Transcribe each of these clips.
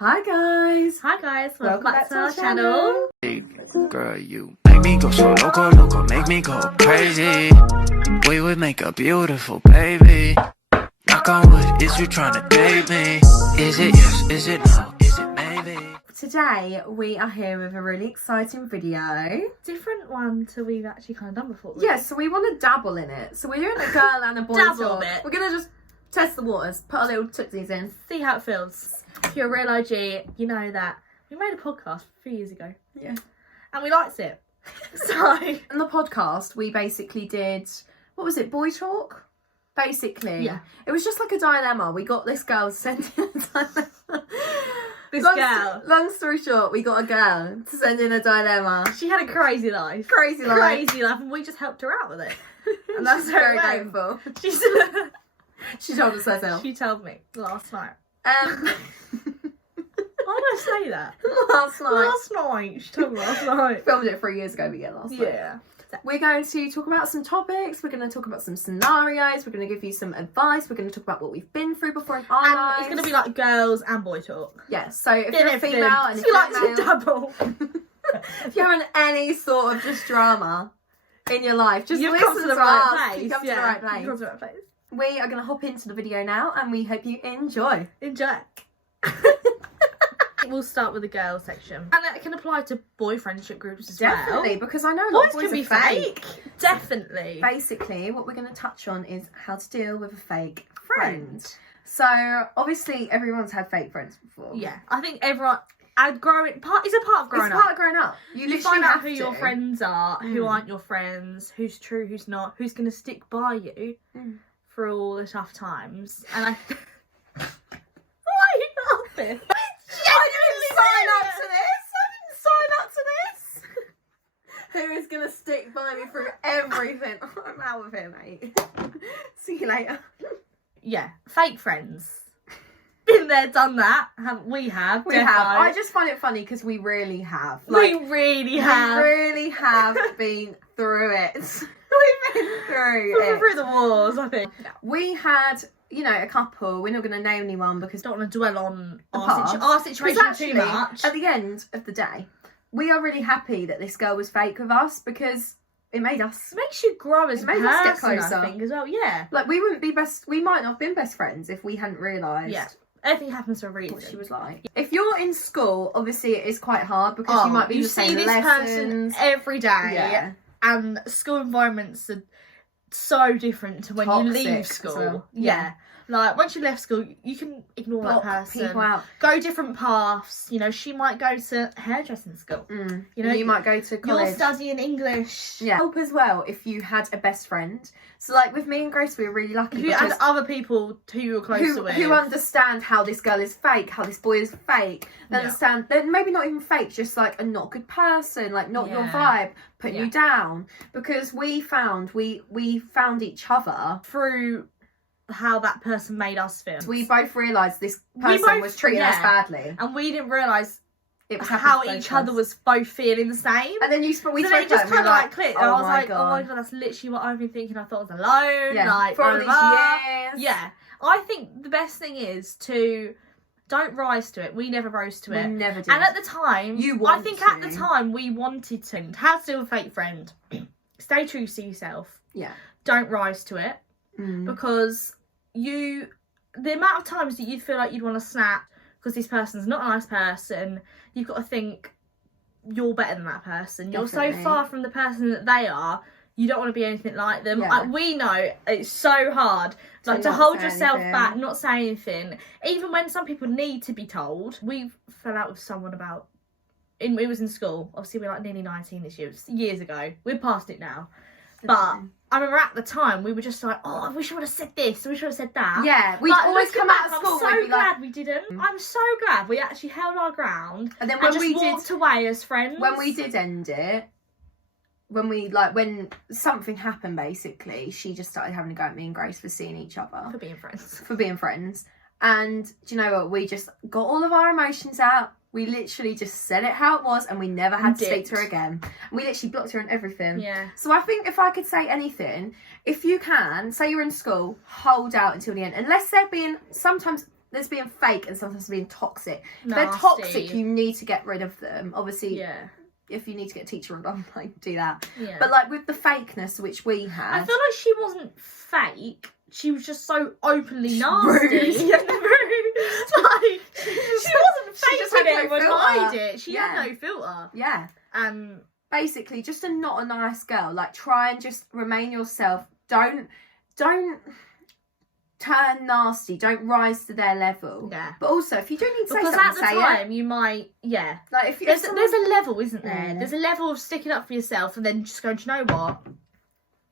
Hi guys! Hi guys, welcome back to our channel. Girl, you make me go so loco, make me go crazy. We would make a beautiful baby. Knock on wood, is you trying to date me? Is it yes, is it no, is it maybe? Today we are here with a really exciting video. Different one to we've actually kind of done before. Yeah, so we want to dabble in it. So we're doing a girl and a boy Dabble talk. a bit. We're going to just test the waters, put our little tootsies in. See how it feels. If you're a real OG, you know that we made a podcast a few years ago. Yeah. And we liked it. So In the podcast, we basically did, what was it, boy talk? Basically. Yeah. It was just like a dilemma. We got this girl sent in a dilemma. Long story short, we got a girl to send in a dilemma. she had a crazy life. Crazy life. And we just helped her out with it. And that's She's very so grateful. She's She told us herself. She told me last night. Why did I say that? Last night. Last night. She told me last night. Filmed it 3 years ago, but yeah, last night. Yeah. We're going to talk about some topics. We're going to talk about some scenarios. We're going to give you some advice. We're going to talk about what we've been through before in our And lives. it's going to be like girls and boy talk. Yeah, so if you're a female and if you like male, to double, if you're having any sort of just drama in your life, just you've listen come to the us. right place. You've come to the right place. You've come to the right place. We are going to hop into the video now and we hope you enjoy. Enjoy. We'll start with the girls section. And it can apply to boy friendship groups as Definitely, well. because I know a lot of Boys boys can be are fake. Definitely. Basically, what we're going to touch on is how to deal with a fake friend. So, obviously, everyone's had fake friends before. Yeah, I think everyone... It's a part of growing It's up. part of growing up. You find out who your friends are, who aren't your friends, who's true, who's not, who's going to stick by you for all the tough times. And I... Why are you laughing? I didn't sign up to this. Who is going to stick by me through everything? I'm out of here, mate. See you later. Yeah, fake friends. Been there, done that. We have. We have. I just find it funny because we really have. We really have. We really have been through it. We've been through the wars, I think. We had, you know, a couple. We're not going to name anyone because Don't want to dwell on past. our situation actually, too much. At the end of the day, we are really happy that this girl was fake with us because it made us. It makes you grow as a made person, us get closer. I think, as well. Yeah. Like, we wouldn't be we might not have been best friends if we hadn't realised. Yeah. Everything happens for a reason. What she was like. If you're in school, obviously it is quite hard because you might be in the same see this lessons. person every day. Yeah. And school environments are so different to when you leave Toxic school. as well. Yeah. Like, once you left school, you can ignore Block that person. people out. Go different paths. You know, she might go to hairdressing school. You know, you might go to college. You're studying English. Yeah. Help as well if you had a best friend. So, like, with me and Grace, we were really lucky. If you had other people who you were closer with. Who understand how this girl is fake, how this boy is fake. They understand, they're maybe not even fake, just like a not good person, like not your vibe, putting you down. Because we found each other through how that person made us feel. We both realised this person was treating us badly. And we didn't realise it was how each other was both feeling the same. And then we so spoke then it just kind of like clicked. And I was like, God. oh my God, that's literally what I've been thinking. I thought I was alone. Yeah. Like, for all these years. Yeah. I think the best thing is to don't rise to it. We never rose to it. We never did. And at the time, at the time we wanted to. How to deal with a fake friend. Stay true to yourself. Yeah. Don't rise to it. Because the amount of times that you feel like you'd want to snap because this person's not a nice person, you've got to think you're better than that person. Definitely. You're so far from the person that they are, you don't want to be anything like them. Yeah. We know it's so hard to hold yourself back, not say anything. Even when some people need to be told. We fell out with someone it was in school. Obviously, we're like nearly 19 this year. It was years ago. We're past it now. But I remember at the time we were just like, oh, I wish I would have said this, I wish I would have said that. Yeah, we'd always come out of school. I'm so glad we didn't. I'm so glad we actually held our ground and then when we walked away as friends. When we did end it, when something happened, basically, she just started having a go at me and Grace for seeing each other. For being friends. And do you know what? We just got all of our emotions out. We literally just said it how it was and we never had to speak to her again. We literally blocked her and everything. Yeah. So I think if I could say anything, if you can, say you're in school, hold out until the end. Unless they're being, sometimes there's being fake and sometimes being toxic. If Nasty. they're toxic, you need to get rid of them. Obviously, Yeah. if you need to get a teacher on, like, do that. Yeah. But like with the fakeness which we had, I feel like she wasn't fake. She was just so openly nasty. Rude. Like, she wasn't She just faking had it no and filter. hide it. She Yeah. had no filter. yeah. And Basically, just not a nice girl. Like, try and just remain yourself. Don't turn nasty. Don't rise to their level. yeah. But also, if you do need to say Because something, at the say time it. you might, yeah. Like, if There's someone... a level, isn't there? Yeah. There's a level of sticking up for yourself and then just going, do you know what?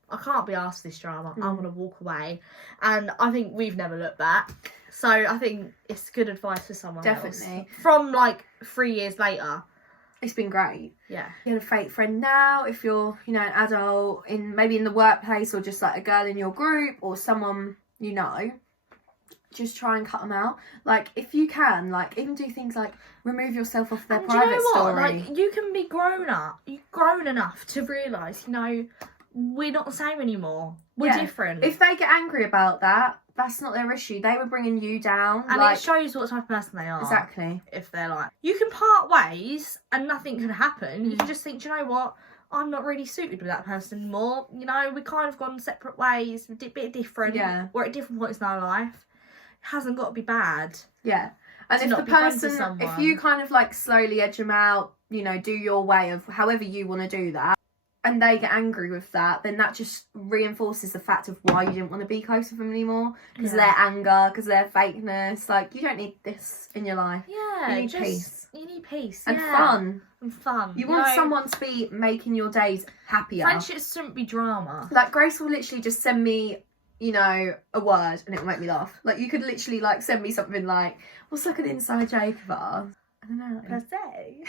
I can't be asked this drama. I'm going to walk away. And I think we've never looked back. So I think it's good advice for someone Definitely. else. From like 3 years later. It's been great. Yeah. You have a fake friend now, if you're, you know, an adult, maybe in the workplace, or just like a girl in your group or someone you know, just try and cut them out. Like, if you can, like, even do things like remove yourself off their And private do you know what? story. Like, you can be grown up. You're grown enough to realise, you know, we're not the same anymore. We're Yeah. different. If they get angry about that, that's not their issue. They were bringing you down. and like, it shows what type of person they are. exactly. If they're like, you can part ways and nothing can happen. You can just think, do you know what? I'm not really suited with that person anymore. You know, we kind of gone separate ways, a bit different. Yeah. We're at different points in our life. It hasn't got to be bad. Yeah. And To if not the be friends with person, if someone. you kind of like slowly edge them out, you know, do your way of however you want to do that, and they get angry with that, then that just reinforces the fact of why you didn't want to be close with them anymore. Because Yeah. their anger, because their fakeness. Like, you don't need this in your life. Yeah. You need peace. You need peace. And yeah. fun. And fun. You want know, someone to be making your days happier. Friendships shouldn't be drama. Like, Grace will literally just send me, you know, a word and it will make me laugh. Like, you could literally, like, send me something like, what's like an inside joke of ours? I don't know. Per se.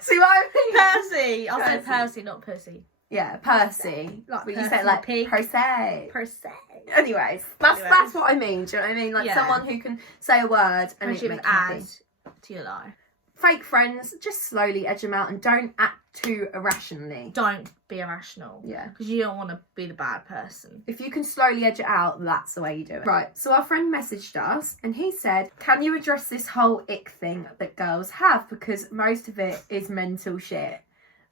See what I mean? Percy. I said Percy. Percy, not pussy. Yeah, Percy. Like But you Percy say it the like pig. per se. Per se. Anyways, that's what I mean. Do you know what I mean? Like, Yeah. someone who can say a word and it Friendships make you happy. add to your life. Fake friends, just slowly edge them out and don't act too irrationally. Don't be irrational. Yeah. Because you don't want to be the bad person. If you can slowly edge it out, that's the way you do it. Right, so our friend messaged us and he said, can you address this whole ick thing that girls have? Because most of it is mental shit.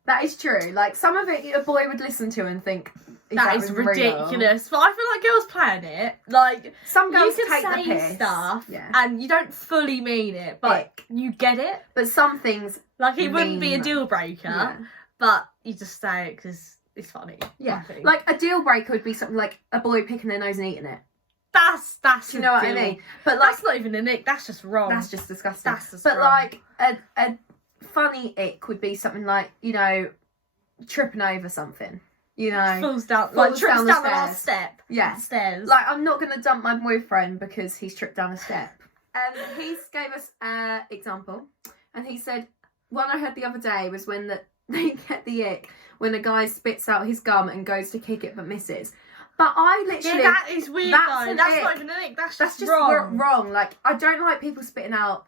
That is true. Like, some of it a boy would listen to and think, That is even real? ridiculous. But I feel like girls playing it. Like, Some girls you take can the say piss. stuff Yeah. and you don't fully mean it, but Ick. you get it. But some things, Like, it wouldn't be a Mean. deal breaker, yeah. but you just say it because it's funny. Yeah. I think. Like, a deal breaker would be something like a boy picking their nose and eating it. that's Do you know what I deal. mean? But like, That's not even an ick. That's just wrong. that's just disgusting. That's just but wrong. like, a funny ick would be something like, you know, tripping over something. You know, falls down, falls like trips down down the the last stairs. step. Yeah. Stairs. Like, I'm not going to dump my boyfriend because he's tripped down a step. He gave us an example, and he said, one I heard the other day was when they get the ick when a guy spits out his gum and goes to kick it but misses. But I literally... yeah, that is weird that's though. an That's ick. not even an ick. That's That's just just wrong. wrong. Like, I don't like people spitting out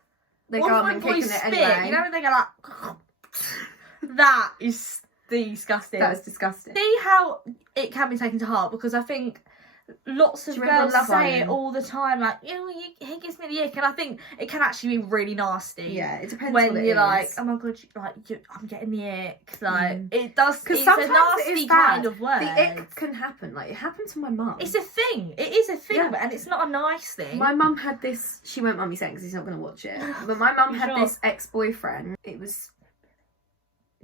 their gum When and boys kicking it spit, anyway. you know when they go like... that is disgusting. That was disgusting. See how it can be taken to heart, because I think lots of Do you remember girls Love say Island? it all the time, like, he gives me the ick, and I think it can actually be really nasty. Yeah, it depends When what it you're is. like, oh my god, I'm getting the ick. Like, it does, Because it's sometimes a nasty it is kind bad. of word. The ick can happen. Like, it happened to my mum. It's a thing. It is a thing, Yeah. and it's not a nice thing. My mum had this... She won't mind me saying because he's not going to watch it. But my mum You had sure? this ex-boyfriend. It was...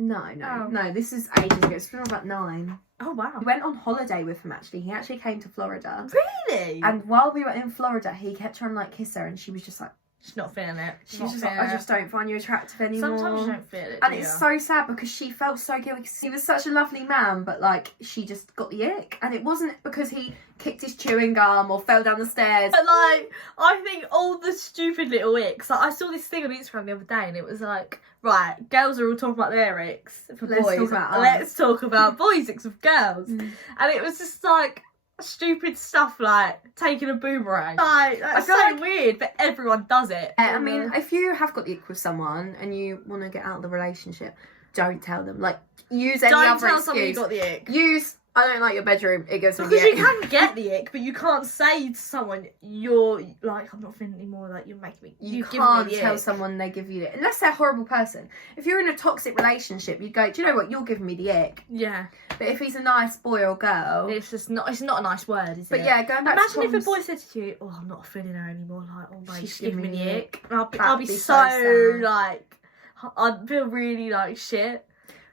No, this is ages ago. It's been about 9. Oh wow. We went on holiday with him, actually. He actually came to Florida. Really? And while we were in Florida, he kept trying to, like, kiss her, and she was just like... She's not feeling it. She was just like, I just don't find you attractive anymore. Sometimes you don't feel it. And do it's you? so sad because she felt so guilty. 'Cause he was such a lovely man, but like she just got the ick. And it wasn't because he kicked his chewing gum or fell down the stairs. But like, I think all the stupid little icks. Like, I saw this thing on Instagram the other day, and it was like, right, girls are all talking about their icks for Let's boys. talk about ours. Let's talk about boys' icks with girls. Mm. And it was just like stupid stuff like taking a boomerang. Like, that's feel so like- weird, but everyone does it. I mean, if you have got the ick with someone and you want to get out of the relationship, don't tell them. Like, use any don't other tell someone you excuse. got the ick. Use, I don't like your bedroom. It gives me the Because ick. you can get the ick, but you can't say to someone, you're like, I'm not feeling anymore, like, you're making me... You given me can't the tell ick. someone they give you the ick. Unless they're a horrible person. If you're in a toxic relationship, you go, do you know what? You're giving me the ick. Yeah. But if he's a nice boy or girl... It's not a nice word, is it? But yeah, going back Imagine to if a boy said to you, oh, I'm not feeling her anymore, like, oh, mate, she's giving me the ick. I'll be That'd be so, sad. like, I'd feel really, like, shit.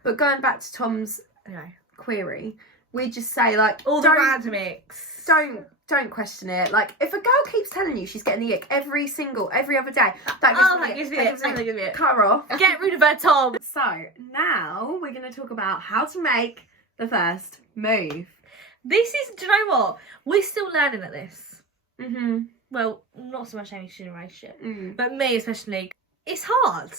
But going back to Tom's Anyway. query, we just say, like... All the random icks. Don't question it. Like, if a girl keeps telling you she's getting the ick every other day, that gives me the ick. Cut her off. Get rid of her, Tom. So, now we're going to talk about how to make the first move. This is, do you know what? We're still learning at this. Mm-hmm. Well, not so much any generation, Mm. but me especially. It's hard.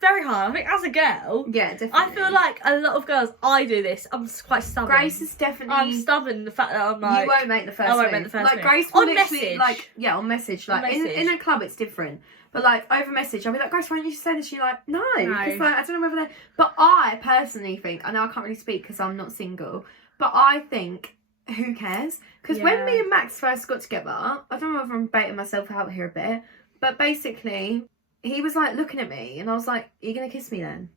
Very hard. I think as a girl, Yeah, definitely. I feel like a lot of girls, I do this. I'm quite stubborn. Grace is definitely... I'm stubborn in the fact that I'm like... You won't make the first I won't move. make the first like, move. Grace will On literally, message. like... Yeah, on message. Like, On message. In a club, it's different. But, like, over message, I'll be like, Grace, why don't you just say this? She's like, no. Because, like, I don't know whether they're... But I personally think... I know I can't really speak because I'm not single. But I think... Who cares? Because when me and Max first got together... I don't know if I'm baiting myself out here a bit. But basically... He was, like, looking at me. And I was like, are you going to kiss me then?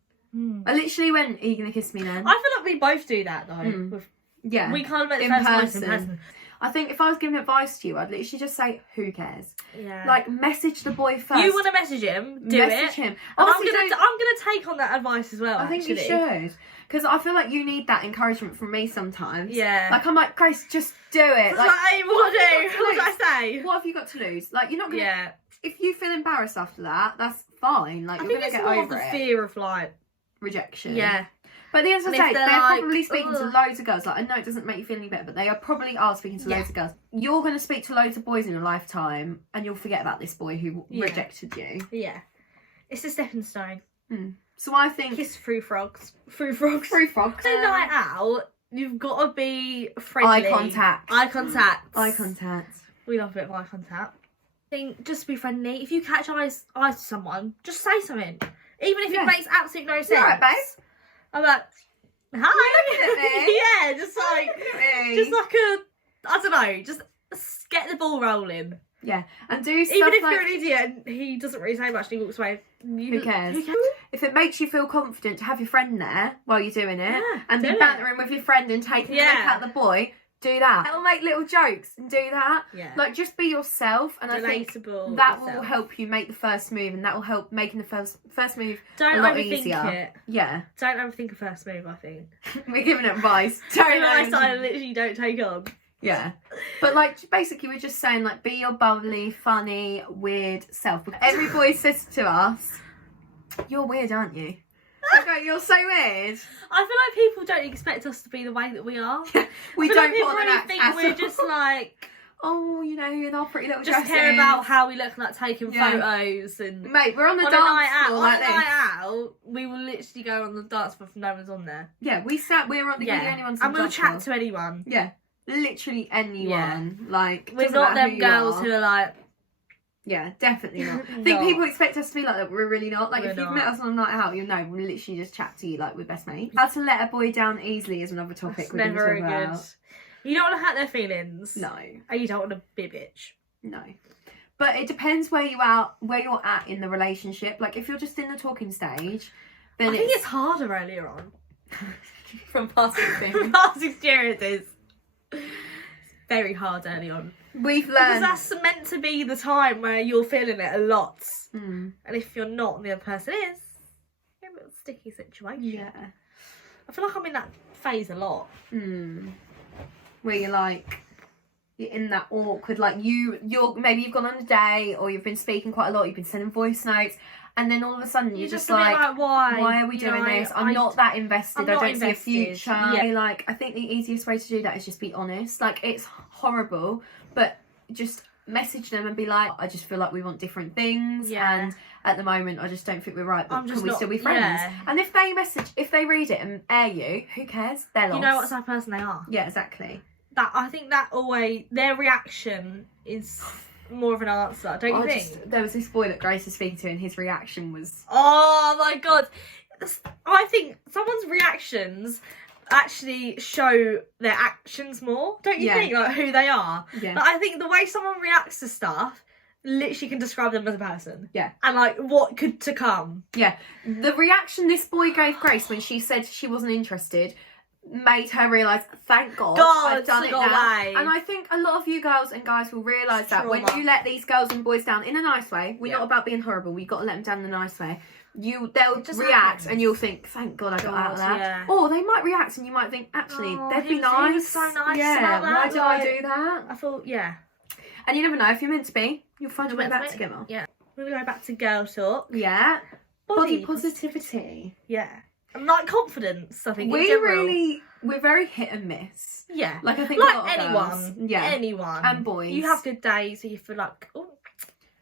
I literally went, are you going to kiss me then? I feel like we both do that, though. Yeah. We can't make the In first move person. in person. I think if I was giving advice to you, I'd literally just say, who cares? Yeah. Like, message the boy first. You want to message him? Do message it. him. And Obviously, I'm gonna take on that advice as well. I think actually. you should. Because I feel like you need that encouragement from me sometimes. Yeah. Like, I'm like, Grace, just do it. It's like, hey, what do? What did I say? What have you got to lose? Like, you're not going to... Yeah. If you feel embarrassed after that, that's fine. Like, I you're think going to it's get more over of the it. fear of, like... Rejection. Yeah. But at the end of the And day, if they're they're like, probably speaking to ugh. loads of girls. Like, I know it doesn't make you feel any better, but they probably are speaking to loads of girls. You're going to speak to loads of boys in your lifetime, and you'll forget about this boy who rejected you. Yeah. It's a stepping stone. So I think... Kiss through frogs. Through frogs. Through frogs. On a night out, you've got to be friendly. Eye contact. Eye contact. Eye contact. We love a bit of eye contact. I think just be friendly. If you catch eyes to someone, just say something. Even if it makes absolutely no sense. You alright, babe? I'm like, hi. You looking at me? Yeah, just like a, I don't know, just get the ball rolling. Yeah, and do stuff Even if like... you're an idiot and he doesn't really say much and he walks away. Who cares? If it makes you feel confident to have your friend there while you're doing it, and be do it. bantering with your friend and taking the mick out the boy, do that. It'll make little jokes and do that. Yeah. Like, just be yourself, and I think Relatable that yourself. will help you make the first move, and that will help making the first move Don't a lot overthink easier. it. Yeah. Don't overthink a first move, I think. We're giving advice. Don't Advice I overthink. literally don't take on. Yeah. But, like, basically we're just saying, like, be your bubbly, funny, weird self. Every boy says to us, you're weird, aren't you? Like, you're so weird. I feel like people don't expect us to be the way that we are. We I feel don't like people put on an really act think at we're all. just like... Oh, you know, in our pretty little Just dresses. care about how we look, like taking Yeah. photos and... Mate, we're on the on dance a night out, floor on like a this. night out, we will literally go on the dance floor if no one's on there. Yeah, we're on the anyone's and we'll dance chat floor. to anyone. Yeah, literally anyone. Like, We're doesn't not matter them girls who are like... Yeah, definitely not. I think Not. people expect us to be like that. We're really not. Like, We're if you've not. met us on a night out, you'll know we'll literally just chat to you like we're best mates. How to let a boy down easily is another topic It's we're going to never talk very good. about. You don't want to hurt their feelings. No, And you don't want to be a bitch. no. But it depends where you're at in the relationship. Like, if you're just in the talking stage, then I think it's harder earlier on. from past experience. Past experiences. Very hard early on. We've Because learned. that's meant to be the time where you're feeling it a lot. Mm. And if you're not and the other person is, it's a little sticky situation. Yeah. I feel like I'm in that phase a lot. Where you're like, you're in that awkward, like you're maybe you've gone on a date or you've been speaking quite a lot, you've been sending voice notes, and then all of a sudden you're just a bit like, why are we You doing know, this? I'm not that invested. I'm I not don't see a invested. future. Yeah. Like, I think the easiest way to do that is just be honest. Like, it's horrible, but just message them and be like, I just feel like we want different things, and at the moment I just don't think we're right, but can we still be friends? Yeah. And if they read it and air you, who cares? They're lost. You know what type of person they are. Yeah, exactly. I think that always, their reaction is more of an answer, don't you think? There was this boy that Grace was speaking to, and his reaction was... Oh my god. I think someone's reactions actually show their actions more, don't you think? Like, who they are. Yeah. Like, I think the way someone reacts to stuff literally can describe them as a person. Yeah. And, like, what could to come. Yeah. The reaction this boy gave Grace when she said she wasn't interested made her realise, thank God, I've done it now. Away. And I think a lot of you girls and guys will realise that when you let these girls and boys down in a nice way, we're not about being horrible, we've got to let them down in a nice way. They'll just react and you'll think, thank God I got out of that. Yeah. Or they might react and you might think, actually, they'd be nice. He was so nice about that. Why did I do that? I thought, yeah. And you never know, if you're meant to be, you'll find a way back together. Yeah. We're going to go back to girl talk. Yeah. Body positivity. Yeah. And like confidence, I think, in general. We're very hit and miss. Yeah. Like, I think like a lot of anyone. girls, Anyone. And boys. You have good days where you feel like, oh,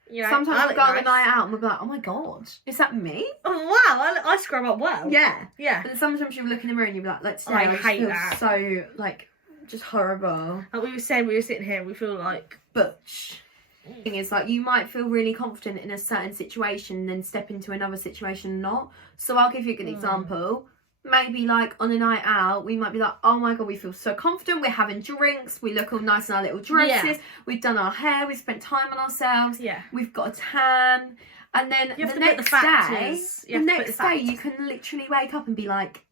you know, sometimes we'll go on a night out and we'll be like, oh my God, is that me? Oh wow, I scrub up well. Yeah. Yeah. But sometimes you'll look in the mirror and you'll be like, let's today I just hate feel that. so, like, just horrible. Like we were saying, we were sitting here and we feel like butch. The thing is, like, you might feel really confident in a certain situation and then step into another situation and not. So I'll give you a good example. Maybe, like, on a night out, we might be like, oh my God, we feel so confident, we're having drinks, we look all nice in our little dresses, we've done our hair, we've spent time on ourselves, we've got a tan, and then the next day, you can literally wake up and be like,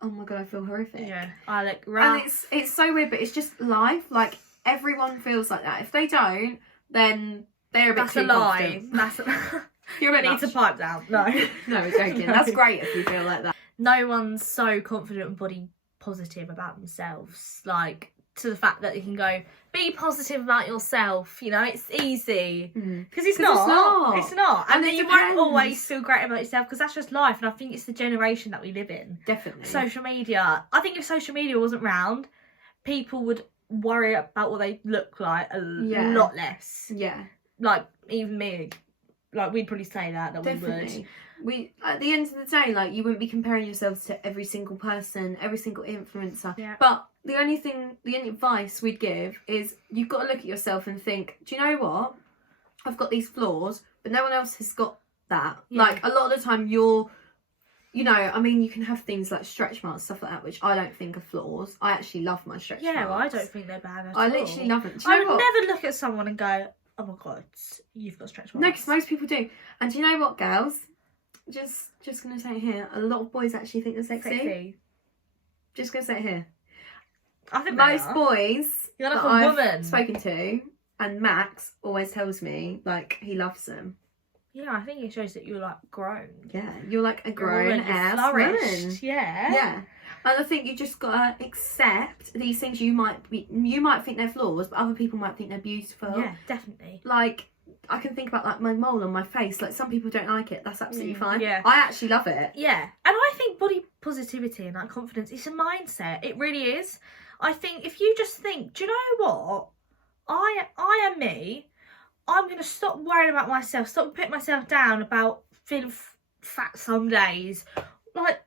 oh my God, I feel horrific. Yeah, I look rough. And it's so weird, but it's just life. Like, everyone feels like that. If they don't, then they're a bit too confident. That's a lie. You're a bit need to pipe down. No. No, we're joking. No. That's great if you feel like that. No one's so confident and body positive about themselves. Like, to the fact that you can go, be positive about yourself. You know, it's easy. Because it's not. It's not. And then you won't always feel great about yourself because that's just life. And I think it's the generation that we live in. Definitely. Social media. I think if social media wasn't round, people would worry about what they look like a lot less. Yeah. Like, even me. Like, we'd probably say that Definitely. We at the end of the day, like, you wouldn't be comparing yourselves to every single person, every single influencer. Yeah. But the only advice we'd give is you've got to look at yourself and think, do you know what? I've got these flaws, but no one else has got that. Yeah. Like, a lot of the time you know, I mean, you can have things like stretch marks, stuff like that, which I don't think are flaws. I actually love my stretch marks. Yeah, well, I don't think they're bad at all. I literally love them. I would never look at someone and go, oh my God, you've got stretch marks. No, because most people do. And do you know what, girls? Just going to say it here, a lot of boys actually think they're sexy. Just going to say it here. I think most boys You're like that a woman. I've spoken to, and Max always tells me, like, he loves them. Yeah, I think it shows that you're, like, grown. Yeah, you're like a grown-ass woman. Yeah. Yeah. And I think you just got to accept these things. You might think they're flaws, but other people might think they're beautiful. Yeah, definitely. Like, I can think about, like, my mole on my face. Like, some people don't like it. That's absolutely fine. Yeah. I actually love it. Yeah. And I think body positivity and that confidence, it's a mindset. It really is. I think if you just think, do you know what? I am me. I'm going to stop worrying about myself. Stop putting myself down about feeling fat some days. Like,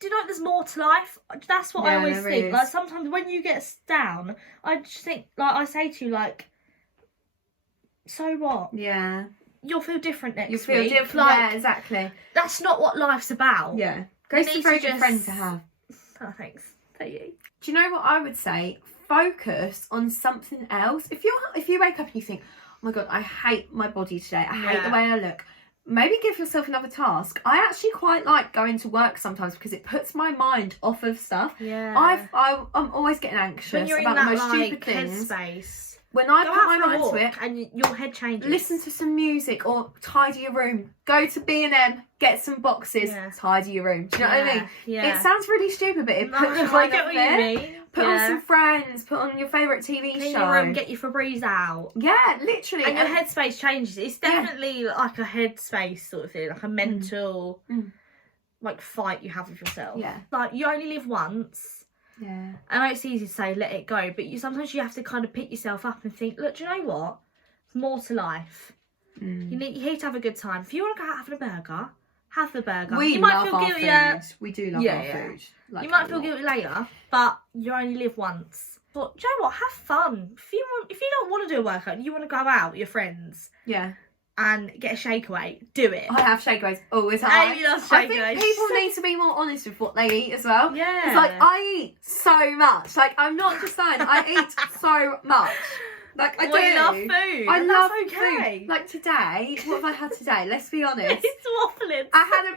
do you know there's more to life? That's what I always think. Is. Like, sometimes when you get down, I just think, like, I say to you, like, so what? Yeah. You'll feel different next week. You'll feel different. Like, yeah, exactly. That's not what life's about. Yeah. Grace is a very good friend to have. Oh, thanks. Thank you. Do you know what I would say? Focus on something else. If you wake up and you think, oh my God, I hate my body today. I hate the way I look. Maybe give yourself another task. I actually quite like going to work sometimes because it puts my mind off of stuff. Yeah. I'm always getting anxious when you're about in the that, most stupid things. Headspace. When I put my mind to it, and your head changes. Listen to some music or tidy your room. Go to B&M, get some boxes, tidy your room. Do you know what I mean? Yeah. It sounds really stupid, but it puts your mind off it. Put on some Friends. Put on your favourite TV show. Clean your room, get your Febreze out. Yeah, literally. And your headspace changes. It's definitely like a headspace sort of thing, like a mental like fight you have with yourself. Yeah. Like, you only live once. Yeah. I know it's easy to say let it go, but sometimes you have to kind of pick yourself up and think, look, do you know what? There's more to life. You need to have a good time. If you want to go out having a burger, have the burger. You might feel guilty. We do love our food. Like, you might feel guilty later, but you only live once. But do you know what? Have fun. If you don't want to do a workout and you want to go out with your friends, and get a shakeaway, do it. I have shakeaways all the time. Amy loves I shakeaways. think people need to be more honest with what they eat as well. Yeah. It's like, I eat so much. Like, I'm not just saying, I eat so much. Like, I do. We love food. I and love that's okay. food. Like, today, what have I had today? Let's be honest. It's waffling. I had a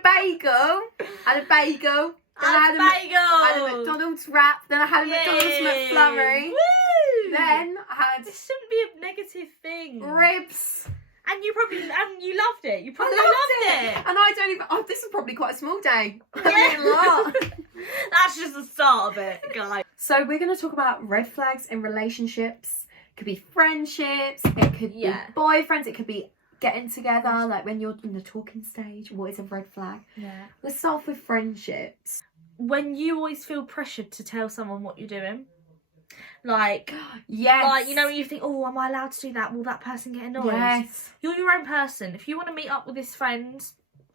bagel. Then I had a McDonald's wrap. Then I had a McDonald's McFlurry. Woo! Then I had This shouldn't be a negative thing. ribs. And you loved it. You probably I loved it. And I don't even. Oh, this is probably quite a small day. Yeah. I mean, a lot. That's just the start of it, guys. So we're going to talk about red flags in relationships. It could be friendships. It could be boyfriends. It could be getting together. Like when you're in the talking stage. What is a red flag? Yeah. Let's start off with friendships. When you always feel pressured to tell someone what you're doing. Like, yes. Like, you know, when you think, oh, am I allowed to do that? Will that person get annoyed? Yes. You're your own person. If you want to meet up with this friend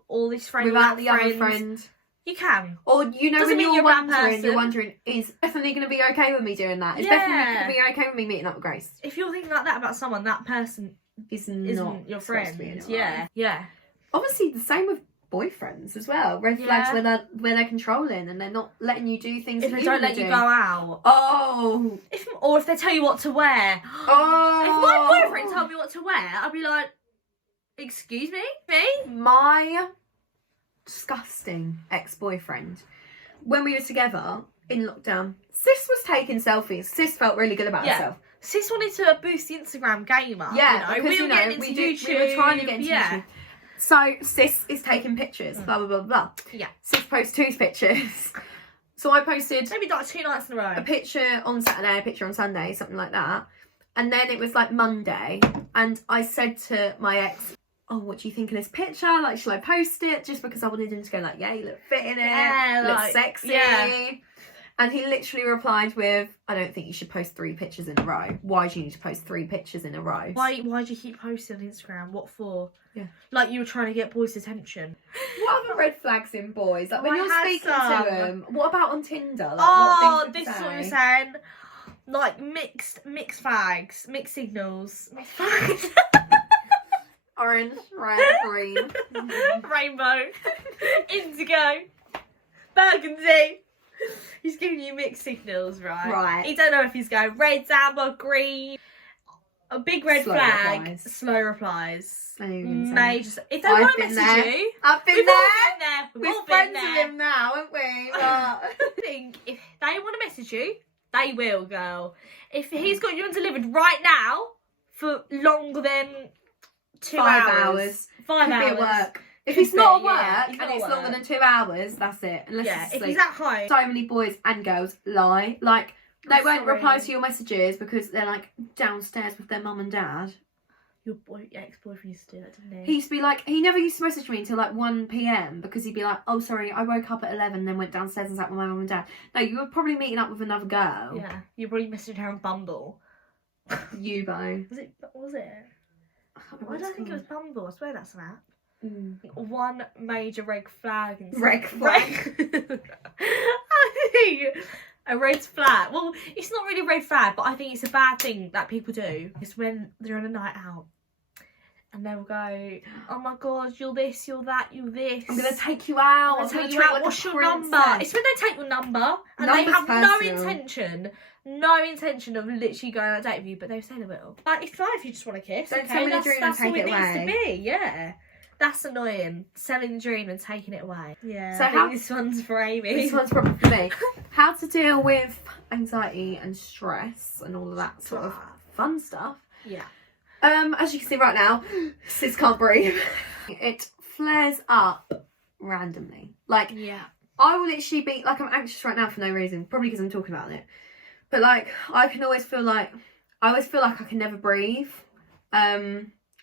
or this friend without or the other friend, you can. Or you know, Doesn't when mean you're wondering, is definitely going to be okay with me doing that? It's definitely going to be okay with me meeting up with Grace. If you're thinking like that about someone, that person isn't your friend. Yeah. Obviously, the same with boyfriends as well. Red flags where they're controlling and they're not letting you do things. If they don't let you go out. Oh. Or if they tell you what to wear. Oh. If my boyfriend told me what to wear, I'd be like, excuse me? Me? My disgusting ex-boyfriend, when we were together in lockdown, Sis was taking selfies. Sis felt really good about herself. Sis wanted to boost the Instagram game up. Yeah, because we were getting into YouTube. We were trying to get into YouTube. So Sis is taking pictures, blah blah blah blah. Yeah. Sis posts 2 pictures. So I posted maybe like 2 nights in a row. A picture on Saturday, a picture on Sunday, something like that. And then it was like Monday, and I said to my ex, oh, what do you think of this picture? Like, shall I post it? Just because I wanted him to go like, yeah, you look fit in it, you look sexy. Yeah. And he literally replied with, I don't think you should post 3 pictures in a row. Why do you need to post 3 pictures in a row? Why do you keep posting on Instagram? What for? Yeah. Like you were trying to get boys' attention. What other red flags in boys? Like when you're speaking to them, what about on Tinder? Like, what this is what you're saying. Like mixed flags, mixed signals. Mixed flags. Orange, red, green. Rainbow. Indigo. Burgundy. He's giving you mixed signals, right? Right. He don't know if he's going red, amber, green. A big red flag. Slow replies. Major. If they want to message you, I've been we've there. All been there. We're friends with him now, aren't we? I think if they want to message you, they will, girl. If he's got you undelivered right now for longer than 2 hours. 5 hours. Could be at work. If he's not at work and it's longer than 2 hours, that's it. Unless if he's at home. So many boys and girls lie. Like, they won't reply to your messages because they're like downstairs with their mum and dad. Your ex-boyfriend used to do that, didn't he? He used to be like, he never used to message me until like 1 p.m. because he'd be like, oh, sorry, I woke up at 11 then went downstairs and sat with my mum and dad. No, you were probably meeting up with another girl. Yeah, you probably messaged her on Bumble. Yubo. Was it? I don't think it was Bumble. I swear that's an app. One major red flag. Red flag. I think a red flag. Well, it's not really a red flag, but I think it's a bad thing that people do. It's when they're on a night out and they'll go, oh my god, you're this, you're that, you're this. I'm going to take you out. I'm take you out. What's your number? It's when they take your number and they have no intention of literally going on a date with you, but they say they will. Like, it's fine if you just want to kiss. Don't tell me the dream and take it away. That's all it needs to be, yeah. That's annoying. Selling the dream and taking it away. Yeah. So I think this one's for Amy. This one's probably for me. How to deal with anxiety and stress and all of that sort of fun stuff. Yeah. As you can see right now, Sis can't breathe. It flares up randomly. Like, I will literally be like, I'm anxious right now for no reason, probably because I'm talking about it. But like, I always feel like I can never breathe.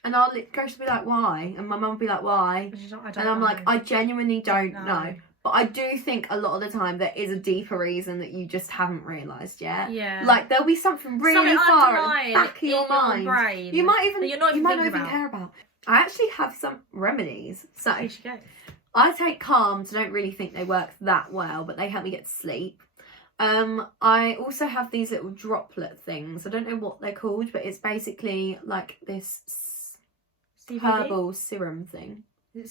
And I'll go to be like, why? And my mum will be like, why? And I'm like, I genuinely don't know. But I do think a lot of the time there is a deeper reason that you just haven't realised yet. Yeah. Like, there'll be something really far at the back of your mind. Brain you might not even about. care about. I actually have some remedies. So, here you go. I take calms. I don't really think they work that well, but they help me get to sleep. I also have these little droplet things. I don't know what they're called, but it's basically like this herbal serum thing.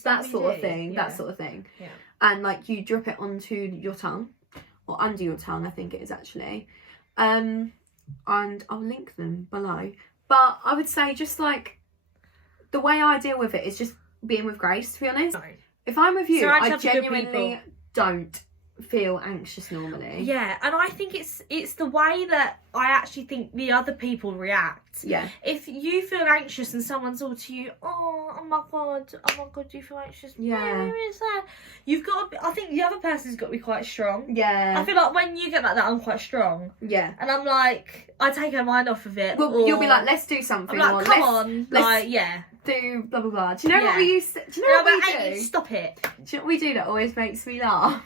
That sort of thing. Yeah. That sort of thing. Yeah. And like you drip it onto your tongue, or under your tongue, I think it is actually. And I'll link them below. But I would say just like the way I deal with it is just being with grace, to be honest. No. If I'm with you, So I genuinely don't feel anxious normally. Yeah, and I think it's the way that I actually think the other people react. Yeah. If you feel anxious and someone's all to you, oh my god, do you feel anxious? Yeah. It's that. You've got to be, I think the other person's got to be quite strong. Yeah. I feel like when you get like that, I'm quite strong. Yeah. And I'm like, I take her mind off of it. Well, you'll be like, let's do something. I'm like, come on. Like, yeah. Do blah, blah, blah. Do you know what we used to, do you know what we do? Stop it. Do you know what we do that always makes me laugh?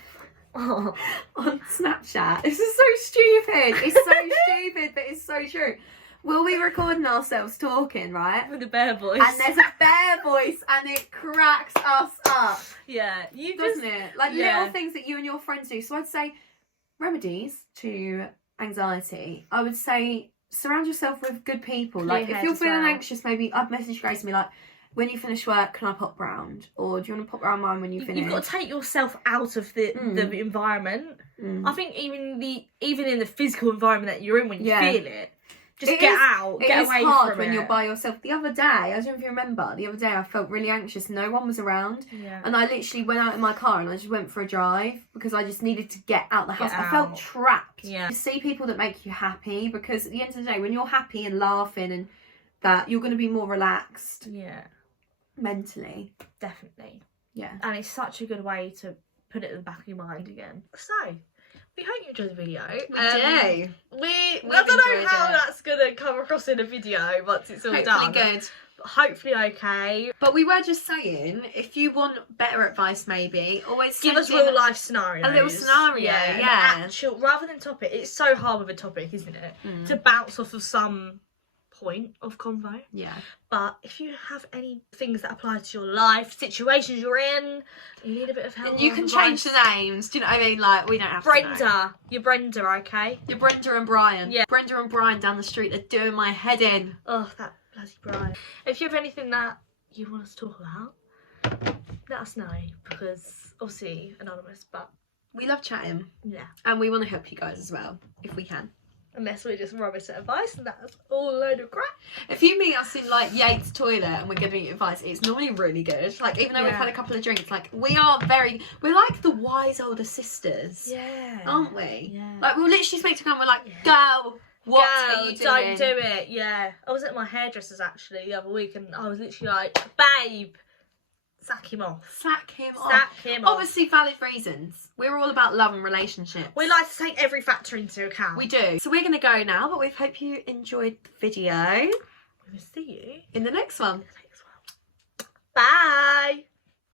Oh. On Snapchat. This is so stupid. It's so stupid, but it's so true. We'll be recording ourselves talking, right? With a bear voice. And there's a bear voice and it cracks us up. Yeah. Doesn't it? Like little things that you and your friends do. So I'd say remedies to anxiety. I would say surround yourself with good people. Like if you're feeling anxious, maybe I'd message Grace and be like, when you finish work, can I pop round? Or do you want to pop round mine when you finish? You've got to take yourself out of the environment. I think even in the physical environment that you're in when you feel it, just get out, get away from it. It's hard when you're by yourself. The other day, I don't know if you remember, I felt really anxious. No one was around. Yeah. And I literally went out in my car and I just went for a drive because I just needed to get out the house. I felt trapped. Yeah. You see people that make you happy, because at the end of the day, when you're happy and laughing and that, you're going to be more relaxed. Yeah. Mentally. Definitely. Yeah. And it's such a good way to put it in the back of your mind again. So, we hope you enjoyed the video. We do. I don't know how that's going to come across in a video once it's all done. Hopefully good. But hopefully okay. But we were just saying, if you want better advice maybe, always give us real life scenarios. A little scenario, yeah. Actual, rather than topic. It's so hard with a topic, isn't it? To bounce off of some point of convo. Yeah. But if you have any things that apply to your life, situations you're in, you need a bit of help. You can change the names. Do you know what I mean? Like, we don't have Brenda. to know. You're Brenda, okay? You're Brenda and Brian. Yeah. Brenda and Brian down the street are doing my head in. Oh, that bloody Brian. If you have anything that you want us to talk about, let us know, because obviously anonymous, but we love chatting. Yeah. And we want to help you guys as well, if we can. Unless we're just rubbish at advice, and that's all a load of crap. If you meet us in like Yates' toilet and we're giving you advice, it's normally really good. Like, even though we've had a couple of drinks, like we're like the wise older sisters. Yeah. Aren't we? Yeah. Like, we'll literally speak to them and we're like, girl, what are you doing? Don't do it. Yeah. I was at my hairdresser's actually the other week, and I was literally like, babe, sack him off. Sack him off. Sack him off. Obviously valid reasons. We're all about love and relationships. We like to take every factor into account. We do. So we're going to go now, but we hope you enjoyed the video. We will see you in the next one. Bye.